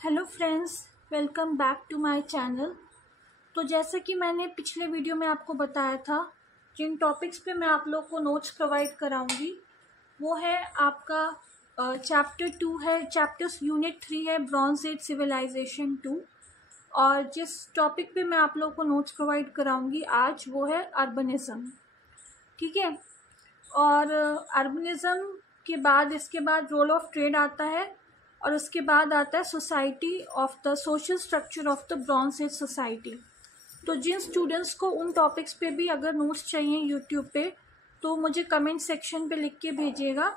Hello friends, welcome back to my channel. तो जैसा कि मैंने पिछले वीडियो में आपको बताया था, जिन टॉपिक्स पे मैं आप लोग को नोट्स प्रोवाइड कराऊंगी वो है आपका चैप्टर 2 है, चैप्टर्स यूनिट 3 है ब्रॉन्ज एज सिविलाइजेशन 2। और जिस टॉपिक पे मैं आप लोग को नोट्स प्रोवाइड कराऊंगी आज वो है अर्बनिज़म। ठीक है। और अर्बनिज़म के बाद इसके बाद रोल ऑफ ट्रेड आता है और उसके बाद आता है society of the social structure of the bronze age society. तो जिन स्टूडेंट्स को उन टॉपिक्स पे भी अगर नोट्स चाहिए यूट्यूब पे तो मुझे कमेंट सेक्शन पे लिख के भेजिएगा,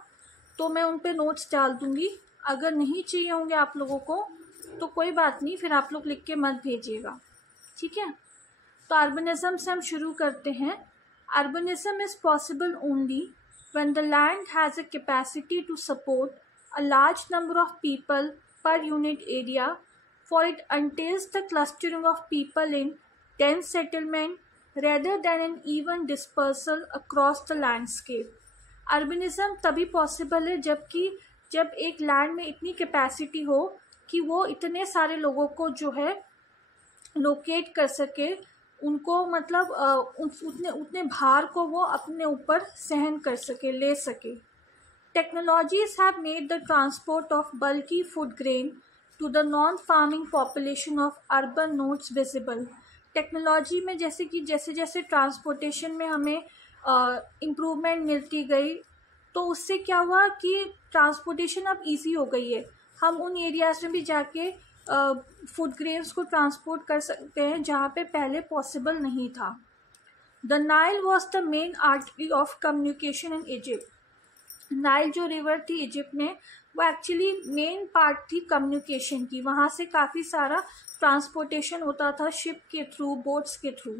तो मैं उन पे नोट्स डाल दूँगी। अगर नहीं चाहिए होंगे आप लोगों को तो कोई बात नहीं, फिर आप लोग लिख के मत भेजिएगा। ठीक है। तो अर्बनिज़म से हम शुरू करते हैं। Urbanism is possible only when the land has a capacity to support a large number of people per unit area, for it entails the clustering of people in dense settlement rather than an even dispersal across the landscape. अर्बनिज़म तभी possible है जब एक land में इतनी capacity हो कि वो इतने सारे लोगों को जो है लोकेट कर सके, उनको मतलब उतने भार को वो अपने ऊपर सहन कर सके, ले सके। Technologies have made the transport of bulky food grain to the non farming population of urban nodes visible. Technology में जैसे जैसे ट्रांसपोर्टेशन में हमें इम्प्रूवमेंट मिलती गई, तो उससे क्या हुआ कि ट्रांसपोर्टेशन अब ईजी हो गई है। हम उन एरियाज में भी जाके फूड ग्रेन्स को ट्रांसपोर्ट कर सकते हैं जहाँ पे पहले पॉसिबल नहीं था। The Nile was the main artery of communication in Egypt. Nile जो रिवर थी इजिप्ट में, वो एक्चुअली मेन पार्ट थी कम्युनिकेशन की। वहाँ से काफ़ी सारा ट्रांसपोर्टेशन होता था शिप के थ्रू, बोट्स के थ्रू।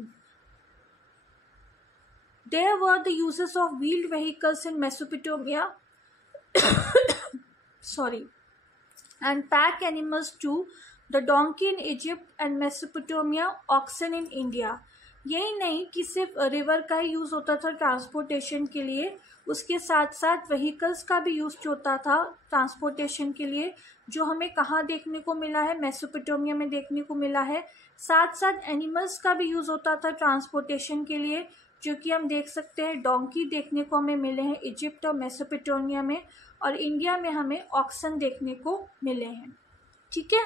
There were the uses of wheeled vehicles in Mesopotamia sorry and pack animals too, the donkey in Egypt and Mesopotamia, oxen in India। यही नहीं कि सिर्फ रिवर का ही यूज़ होता था ट्रांसपोर्टेशन के लिए, उसके साथ साथ व्हीकल्स का भी यूज़ होता था ट्रांसपोर्टेशन के लिए, जो हमें कहाँ देखने को मिला है, मेसोपोटामिया में देखने को मिला है। साथ साथ एनिमल्स का भी यूज़ होता था ट्रांसपोर्टेशन के लिए, जो कि हम देख सकते हैं डोंकी देखने को हमें मिले हैं इजिप्ट और मेसोपोटामिया में, और इंडिया में हमें ऑक्सन देखने को मिले हैं। ठीक है।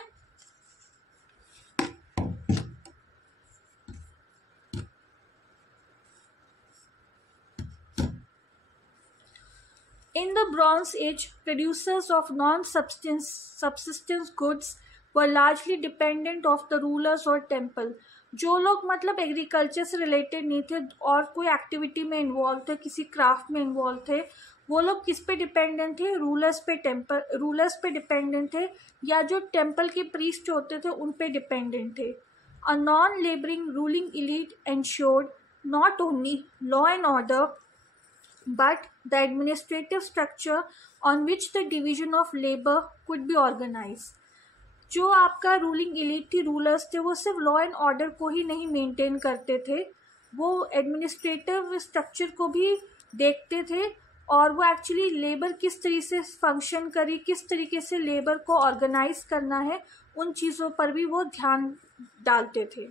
In the Bronze Age, producers of non-subsistence goods were largely dependent of the rulers or temple। जो लोग मतलब एग्रीकल्चर से रिलेटेड नहीं थे और कोई एक्टिविटी में इन्वॉल्व थे, किसी क्राफ्ट में इन्वॉल्व थे, वो लोग किस पे डिपेंडेंट थे? रूलर्स पे डिपेंडेंट थे, या जो टेम्पल के प्रीस्ट होते थे उन पे डिपेंडेंट थे। A non labouring ruling elite ensured not only law and order but the administrative structure on which the division of labor could be organized। जो आपका रूलिंग एलीट थी, रूलर्स थे, वो सिर्फ लॉ एंड ऑर्डर को ही नहीं maintain करते थे, वो एडमिनिस्ट्रेटिव स्ट्रक्चर को भी देखते थे, और वो एक्चुअली लेबर किस तरीके से फंक्शन करी, किस तरीके से लेबर को ऑर्गेनाइज करना है, उन चीज़ों पर भी वो ध्यान डालते थे।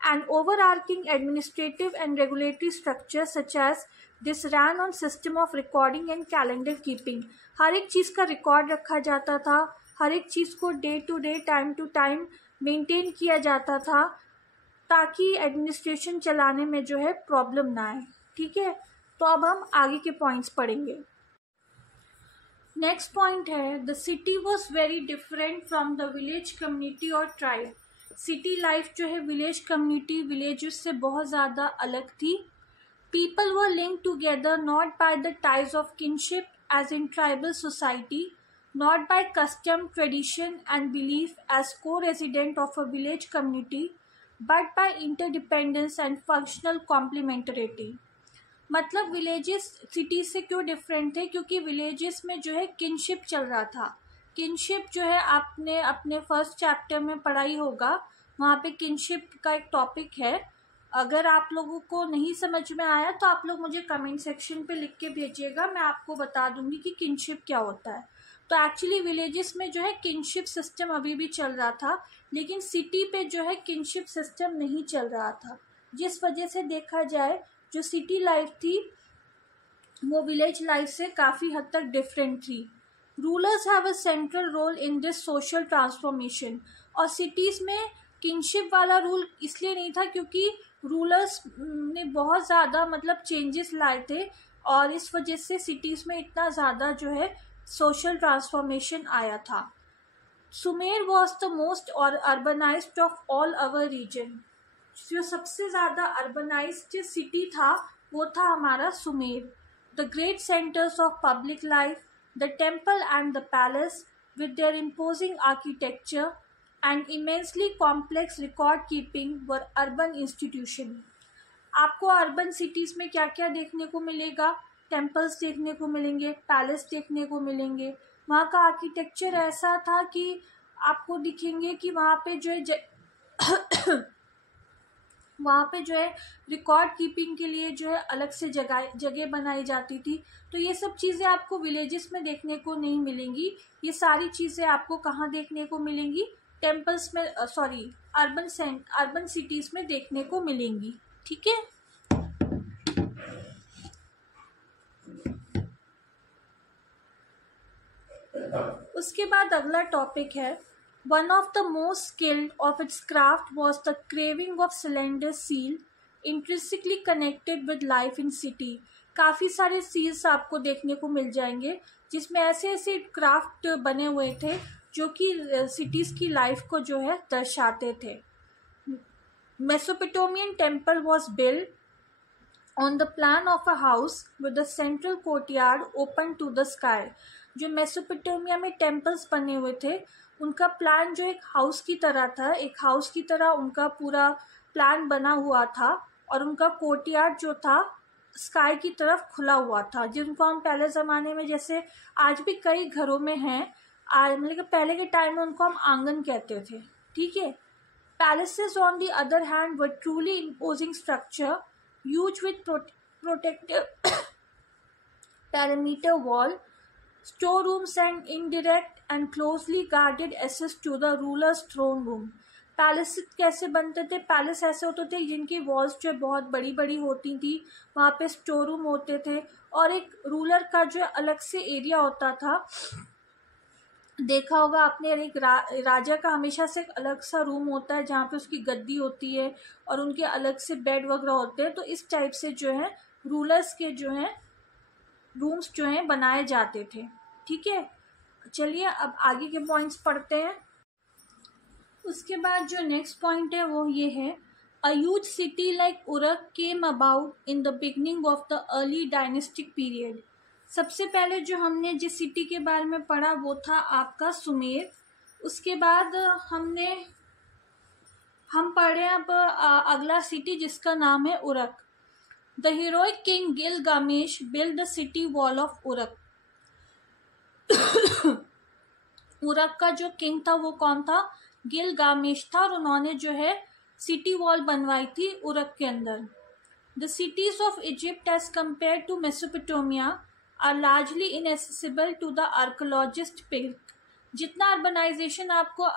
An overarching administrative and regulatory structure such as this ran on system of recording and calendar keeping। हर एक चीज़ का रिकॉर्ड रखा जाता था, हर एक चीज़ को day to day, time to time maintain किया जाता था, ताकि एडमिनिस्ट्रेशन चलाने में जो है प्रॉब्लम ना आए। ठीक है। तो अब हम आगे के पॉइंट्स पढ़ेंगे। नेक्स्ट पॉइंट है, the city was very different from the village community और ट्राइब। सिटी लाइफ जो है विलेज कम्युनिटी, विलेजेस से बहुत ज़्यादा अलग थी। People were linked together not by the ties of kinship as in tribal society, not by custom, tradition and belief as co resident of a village community, but by interdependence and functional complementarity. मतलब villages city से क्यों different थे? क्योंकि villages में जो है kinship चल रहा था। किनशिप जो है आपने अपने फर्स्ट चैप्टर में पढ़ाई होगा, वहाँ पे किनशिप का एक टॉपिक है। अगर आप लोगों को नहीं समझ में आया तो आप लोग मुझे कमेंट सेक्शन पे लिख के भेजिएगा, मैं आपको बता दूंगी कि किनशिप क्या होता है। तो एक्चुअली विलेजेस में जो है किनशिप सिस्टम अभी भी चल रहा था, लेकिन सिटी पे जो है किनशिप सिस्टम नहीं चल रहा था, जिस वजह से देखा जाए जो सिटी लाइफ थी वो विलेज लाइफ से काफ़ी हद तक डिफरेंट थी। Rulers have a central role in this social transformation. और सिटीज़ में किनशिप वाला रूल इसलिए नहीं था क्योंकि रूलर्स ने बहुत ज़्यादा मतलब चेंजेस लाए थे, और इस वजह से सिटीज़ में इतना ज़्यादा जो है सोशल ट्रांसफॉर्मेशन आया था। सुमेर वॉज द मोस्ट और urbanised of all our region. जो सबसे ज़्यादा अर्बनाइज्ड सिटी था वो था हमारा Sumer. The great centres of public life, the temple and the palace with their imposing architecture and immensely complex record keeping were urban institution। आपको urban cities में क्या क्या देखने को मिलेगा? टेम्पल्स देखने को मिलेंगे, पैलेस देखने को मिलेंगे। वहाँ का आर्किटेक्चर ऐसा था कि आपको दिखेंगे कि वहाँ पे जो है वहाँ पे जो है रिकॉर्ड कीपिंग के लिए जो है अलग से जगह बनाई जाती थी। तो ये सब चीज़ें आपको विलेजेस में देखने को नहीं मिलेंगी। ये सारी चीज़ें आपको कहाँ देखने को मिलेंगी? टेम्पल्स में, सॉरी, अर्बन सिटीज़ में देखने को मिलेंगी। ठीक है। उसके बाद अगला टॉपिक है, one of the most skilled of its craft was the carving of cylinder seal, intrinsically connected with life in city। काफ़ी सारे सील्स आपको देखने को मिल जाएंगे जिसमें ऐसे ऐसे क्राफ्ट बने हुए थे जो कि सिटीज़ की लाइफ को जो है दर्शाते थे। Mesopotamian temple was build on the plan of a house with the central courtyard open to the sky. जो मेसोपोटामिया में टेम्पल्स बने हुए थे उनका प्लान जो एक हाउस की तरह था, एक हाउस की तरह उनका पूरा प्लान बना हुआ था, और उनका कोर्टयार्ड जो था स्काई की तरफ खुला हुआ था, जिनको हम पहले ज़माने में, जैसे आज भी कई घरों में हैं, मतलब पहले के टाइम में उनको हम आंगन कहते थे। ठीक है। Palaces on the other hand were truly imposing structure use with protective perimeter wall, storerooms and indirect and closely guarded access to the ruler's throne room। Palace कैसे बनते थे? पैलेस ऐसे होते थे जिनकी वॉल्स जो बहुत बड़ी बड़ी होती थी, वहाँ पे स्टोर रूम होते थे, और एक रूलर का जो अलग से एरिया होता था। देखा होगा आपने, एक राजा का हमेशा से एक अलग सा रूम होता है जहाँ पे उसकी गद्दी होती है और उनके अलग से बेड वगैरह होते हैं। तो इस टाइप से जो है रूलर्स के जो है रूम्स जो हैं बनाए जाते थे। ठीक है। चलिए अब आगे के पॉइंट्स पढ़ते हैं। उसके बाद जो नेक्स्ट पॉइंट है वो ये है, a huge city like Uruk came about in the beginning of the early dynastic period. सबसे पहले जो हमने जिस सिटी के बारे में पढ़ा वो था आपका सुमेर। उसके बाद हम पढ़े अब अगला सिटी जिसका नाम है उरक। The heroic king Gilgamesh built the city wall of Uruk। उरक का जो किंग था वो कौन था? गिलगामेश था, और उन्होंने जो है सिटी वॉल बनवाई थी उरक के अंदर। The cities of Egypt as compare to Mesopotamia are largely inaccessible to the archaeologist पिल्क। जितना अर्बनाइजेशन आपको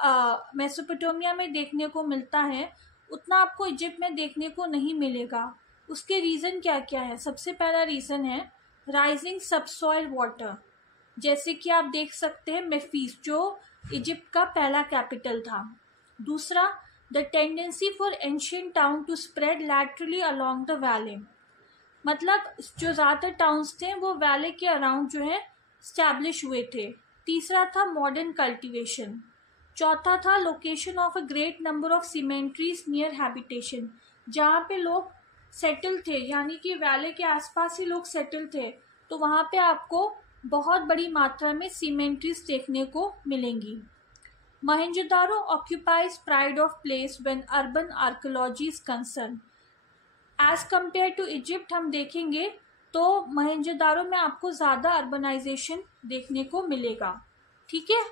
मेसोपोटामिया में देखने को मिलता है उतना आपको इजिप्ट में देखने को नहीं मिलेगा। उसके रीज़न क्या क्या है? सबसे पहला रीज़न है राइजिंग सबसॉइल वाटर। जैसे कि आप देख सकते हैं मेफिस जो इजिप्ट का पहला कैपिटल था। दूसरा, the tendency for ancient town to spread laterally along the valley. मतलब जो ज़्यादातर टाउन्स थे वो वैले के अराउंड जो है स्टैब्लिश हुए थे। तीसरा था मॉडर्न कल्टिवेशन। चौथा था location of a great number of cemeteries near habitation. जहाँ पे लोग सेटल थे, यानी कि वैले के आसपास ही लोग सेटल थे, तो वहाँ पे आपको बहुत बड़ी मात्रा में सीमेंट्रीज देखने को मिलेंगी। Mohenjodaro occupies pride of place when urban archaeology is concern. As compare to Egypt हम देखेंगे तो मोहेंजोदारो में आपको ज़्यादा अर्बनाइजेशन देखने को मिलेगा। ठीक है।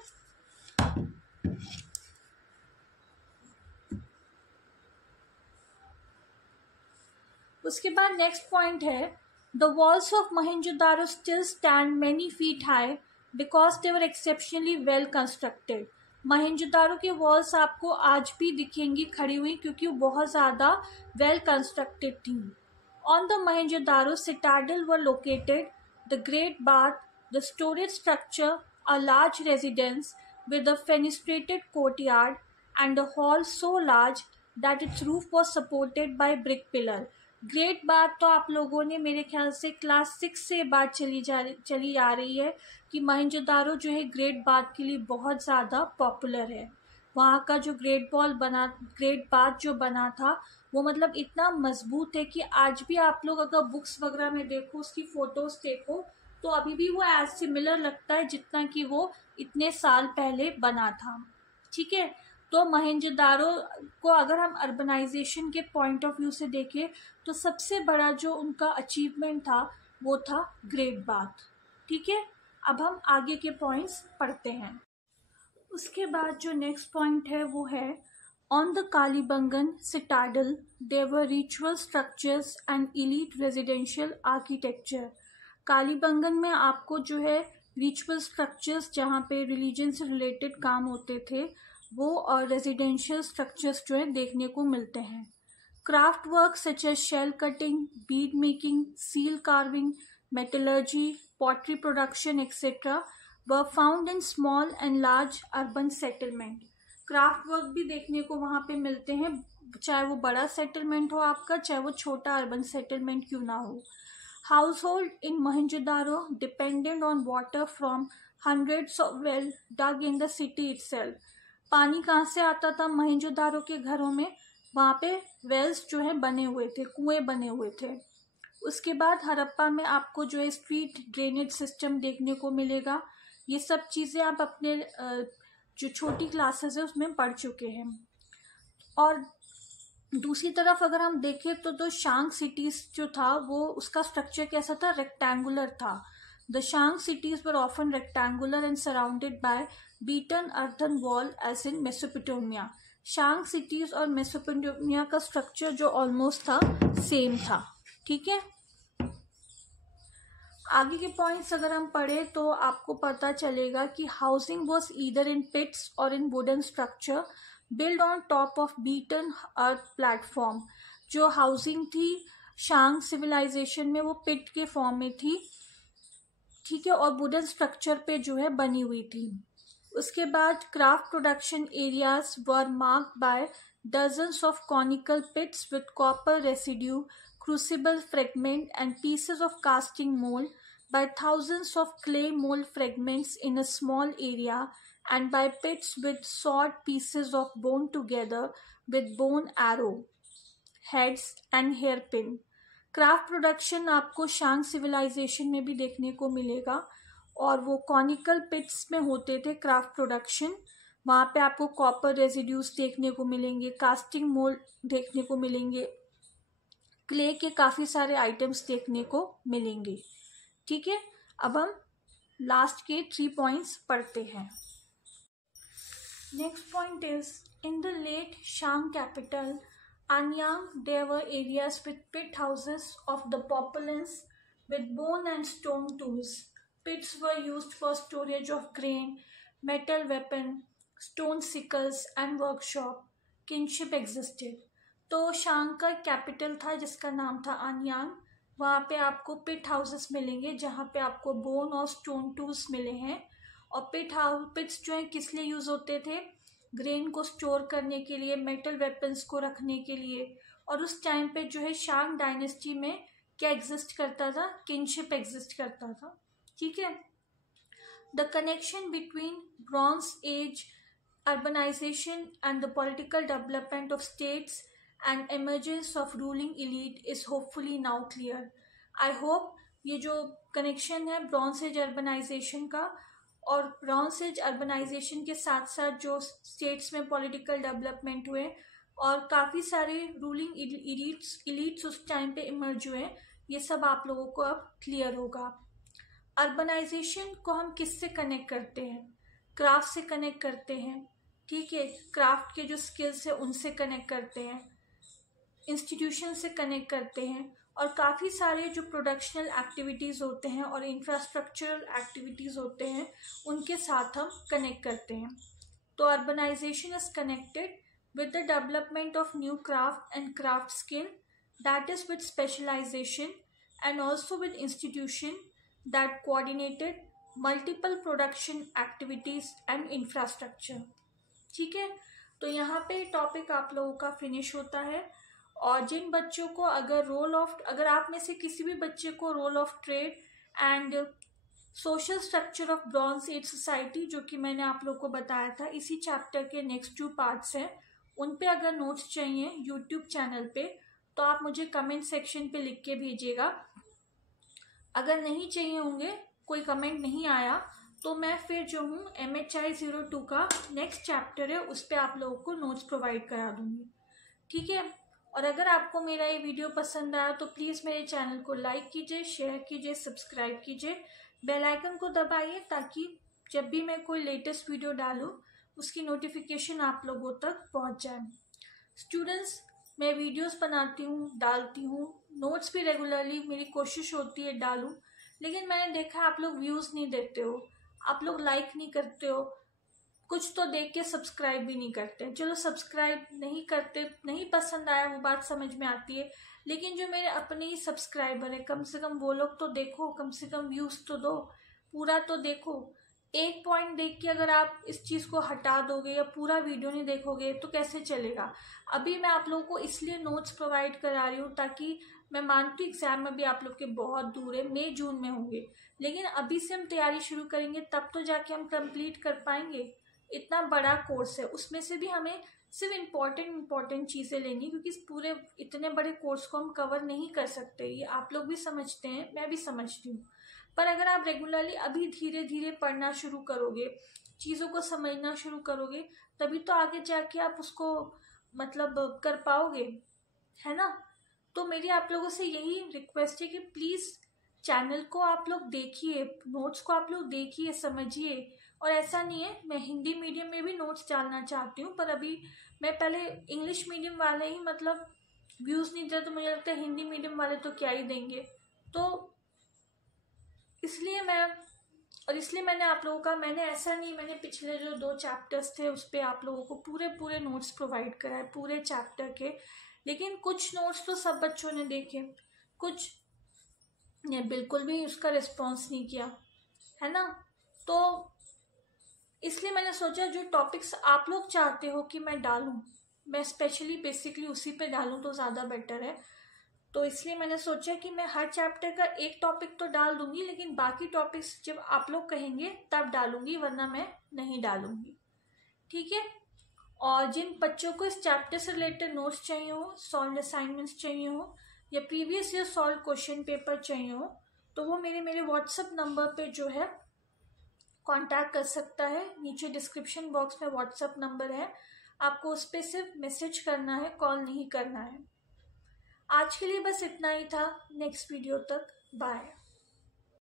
उसके बाद नेक्स्ट पॉइंट है, the walls of Mohenjo-daro still stand many feet high because they were exceptionally well constructed. Mohenjodaro के वॉल्स आपको आज भी दिखेंगी खड़ी हुई क्योंकि वो बहुत ज़्यादा वेल कंस्ट्रक्टेड थी। On the Mohenjodaro citadel were located the Great Bath, the storage structure, a large residence with a fenestrated courtyard, and a hall so large that its roof was supported by brick pillar। Great बात तो आप लोगों ने मेरे ख्याल से class 6 से बात चली आ रही है कि मोहनजोदारो जो है ग्रेट बात के लिए बहुत ज़्यादा पॉपुलर है। वहाँ का जो ग्रेट बात जो बना था वो मतलब इतना मजबूत है कि आज भी आप लोग अगर बुक्स वगैरह में देखो, उसकी फ़ोटोज़ देखो, तो अभी भी वो एज सिमिलर लगता है जितना कि वो इतने साल पहले बना था। ठीक है, तो मोहनजोदारो को अगर हम अर्बनाइजेशन के पॉइंट ऑफ व्यू से देखें तो सबसे बड़ा जो उनका अचीवमेंट था वो था ग्रेट बाथ। ठीक है, अब हम आगे के पॉइंट्स पढ़ते हैं। उसके बाद जो नेक्स्ट पॉइंट है वो है on the Kalibangan citadel there were ritual structures and elite residential architecture। Kalibangan में आपको जो है रिचुअल स्ट्रक्चर्स जहाँ पे रिलीजन से रिलेटेड काम होते थे वो और रेजिडेंशियल स्ट्रक्चर्स जो है देखने को मिलते हैं। Craft work such as shell cutting, bead making, seal carving, metallurgy, pottery production etcetera were found in small and large urban settlement. Craft work भी देखने को वहाँ पे मिलते हैं, चाहे वो बड़ा सेटलमेंट हो आपका, चाहे वो छोटा अर्बन सेटलमेंट क्यों ना हो। Household in Mohenjo-daro depended on water from hundreds of wells dug in the city itself। पानी कहाँ से आता था मोहनजोदारो के घरों में? वहाँ पे वेल्स जो है बने हुए थे, कुएं बने हुए थे। उसके बाद हड़प्पा में आपको जो है स्ट्रीट ड्रेनेज सिस्टम देखने को मिलेगा। ये सब चीज़ें आप अपने जो छोटी क्लासेस है उसमें पढ़ चुके हैं। और दूसरी तरफ अगर हम देखें तो शांग सिटीज जो था वो उसका स्ट्रक्चर कैसा था? रेक्टेंगुलर था। The Shang cities were often rectangular and surrounded by beaten earthen wall as in Mesopotamia. Shang cities और मेसोपोटामिया का स्ट्रक्चर जो ऑलमोस्ट था सेम था। ठीक है, आगे के पॉइंट्स अगर हम पढ़े तो आपको पता चलेगा कि housing was either in pits और in wooden structure build on top of beaten earth platform. जो हाउसिंग थी शांग सिविलाइजेशन में वो पिट के फॉर्म में थी। ठीक है, और वुडन स्ट्रक्चर पे जो है बनी हुई थी। उसके बाद craft production areas were marked by dozens of conical pits with copper residue, crucible fragment and pieces of casting mold, by thousands of clay mold fragments in a small area, and by pits with sawed pieces of bone together with bone arrow heads and hairpin। Craft production आपको शांग civilisation में भी देखने को मिलेगा और वो conical पिट्स में होते थे क्राफ्ट प्रोडक्शन। वहाँ पे आपको कॉपर रेजिड्यूज देखने को मिलेंगे, कास्टिंग मोल्ड देखने को मिलेंगे, क्ले के काफ़ी सारे आइटम्स देखने को मिलेंगे। ठीक है, अब हम लास्ट के 3 पॉइंट्स पढ़ते हैं। Next point is in the late Shang capital Anyang there were areas with pit houses of the populace with bone and stone tools। Pits were used for storage of grain, metal weapon, stone sickles and workshop। Kinship existed। तो शांग का capital था जिसका नाम था आन्यांग। वहाँ पे आपको पिट houses मिलेंगे जहाँ पे आपको बोन और स्टोन टूल्स मिले हैं। और पिट्स जो है किस लिए यूज़ होते थे? ग्रेन को स्टोर करने के लिए, मेटल वेपन्स को रखने के लिए। और उस टाइम पे जो है शांग डायनेस्टी में क्या एग्जिस्ट करता था? किनशिप एग्जिस्ट करता था। ठीक है, the connection between bronze age urbanization and the political development of states and emergence of ruling elite is hopefully now clear। I hope ये जो कनेक्शन है ब्रॉन्ज एज अर्बनाइजेशन का और ब्रॉन्ज एज अर्बनाइजेशन के साथ साथ जो स्टेट्स में पॉलिटिकल डेवलपमेंट हुए और काफ़ी सारे रूलिंग इलीट्स उस टाइम पे इमर्ज हुए, ये सब आप लोगों को अब क्लियर होगा। अर्बनाइजेशन को हम किससे कनेक्ट करते हैं? क्राफ्ट से कनेक्ट करते हैं। ठीक है, क्राफ्ट के जो स्किल्स है उनसे कनेक्ट करते हैं, इंस्टीट्यूशन से कनेक्ट करते हैं और काफ़ी सारे जो प्रोडक्शनल एक्टिविटीज़ होते हैं और इंफ्रास्ट्रक्चरल एक्टिविटीज़ होते हैं उनके साथ हम कनेक्ट करते हैं। तो urbanisation is connected with the development of new craft and craft skill, that is with specialization, and also with institution that coordinated multiple production activities and infrastructure। ठीक है, तो यहाँ पे टॉपिक आप लोगों का फिनिश होता है। और जिन बच्चों को अगर आप में से किसी भी बच्चे को role of trade and social structure of bronze age society, जो कि मैंने आप लोग को बताया था, इसी चैप्टर के नेक्स्ट 2 पार्ट्स हैं, उन पे अगर नोट्स चाहिए यूट्यूब चैनल पे तो आप मुझे कमेंट सेक्शन पे लिख के भेजिएगा। अगर नहीं चाहिए होंगे, कोई कमेंट नहीं आया, तो मैं फिर जो हूँ MHI 02 का नेक्स्ट चैप्टर है उस पर आप लोगों को नोट्स प्रोवाइड करा दूँगी। ठीक है, और अगर आपको मेरा ये वीडियो पसंद आया तो प्लीज़ मेरे चैनल को लाइक कीजिए, शेयर कीजिए, सब्सक्राइब कीजिए, बेल आइकन को दबाइए ताकि जब भी मैं कोई लेटेस्ट वीडियो डालूँ उसकी नोटिफिकेशन आप लोगों तक पहुंच जाए। स्टूडेंट्स, मैं वीडियोस बनाती हूँ, डालती हूँ, नोट्स भी रेगुलरली मेरी कोशिश होती है डालूँ, लेकिन मैंने देखा आप लोग व्यूज़ नहीं देते हो, आप लोग लाइक नहीं करते हो, कुछ तो देख के सब्सक्राइब भी नहीं करते। चलो सब्सक्राइब नहीं करते, नहीं पसंद आया वो बात समझ में आती है, लेकिन जो मेरे अपने ही सब्सक्राइबर है कम से कम वो लोग तो देखो, कम से कम व्यूज़ तो दो, पूरा तो देखो। एक पॉइंट देख के अगर आप इस चीज़ को हटा दोगे या पूरा वीडियो नहीं देखोगे तो कैसे चलेगा। अभी मैं आप लोगों को इसलिए नोट्स प्रोवाइड करा रही हूँ ताकि मैं मानती हूँ एग्जाम में भी आप लोग के बहुत दूर है, मई जून में होंगे, लेकिन अभी से हम तैयारी शुरू करेंगे तब तो जाके हम कंप्लीट कर पाएंगे। इतना बड़ा कोर्स है, उसमें से भी हमें सिर्फ इम्पॉर्टेंट चीज़ें लेनी, क्योंकि इस पूरे इतने बड़े कोर्स को हम कवर नहीं कर सकते, ये आप लोग भी समझते हैं, मैं भी समझती हूँ। पर अगर आप रेगुलरली अभी धीरे धीरे पढ़ना शुरू करोगे, चीज़ों को समझना शुरू करोगे, तभी तो आगे जाके आप उसको मतलब कर पाओगे, है ना। तो मेरी आप लोगों से यही रिक्वेस्ट है कि प्लीज़ चैनल को आप लोग देखिए, नोट्स को आप लोग देखिए, समझिए। और ऐसा नहीं है, मैं हिंदी मीडियम में भी नोट्स डालना चाहती हूँ, पर अभी मैं पहले इंग्लिश मीडियम वाले ही मतलब व्यूज़ नहीं दे, तो मुझे लगता है हिंदी मीडियम वाले तो क्या ही देंगे। तो इसलिए मैंने आप लोगों का, मैंने पिछले जो 2 चैप्टर्स थे उस पर आप लोगों को पूरे नोट्स प्रोवाइड कराए पूरे चैप्टर के, लेकिन कुछ नोट्स तो सब बच्चों ने देखे, कुछ ने बिल्कुल भी उसका रिस्पॉन्स नहीं किया, है ना। तो इसलिए मैंने सोचा जो टॉपिक्स आप लोग चाहते हो कि मैं डालूं, मैं स्पेशली बेसिकली उसी पे डालूं तो ज़्यादा बेटर है। तो इसलिए मैंने सोचा कि मैं हर चैप्टर का एक टॉपिक तो डाल दूंगी, लेकिन बाकी टॉपिक्स जब आप लोग कहेंगे तब डालूंगी, वरना मैं नहीं डालूंगी। ठीक है, और जिन बच्चों को इस चैप्टर से रिलेटेड नोट्स चाहिए हो, सॉल्व असाइनमेंट्स चाहिए हो या previous year solve question paper चाहिए हो, तो वो मेरे व्हाट्सएप नंबर पे जो है कांटेक्ट कर सकता है। नीचे डिस्क्रिप्शन बॉक्स में व्हाट्सएप नंबर है, आपको उस पर सिर्फ मैसेज करना है, कॉल नहीं करना है। आज के लिए बस इतना ही था, नेक्स्ट वीडियो तक बाय।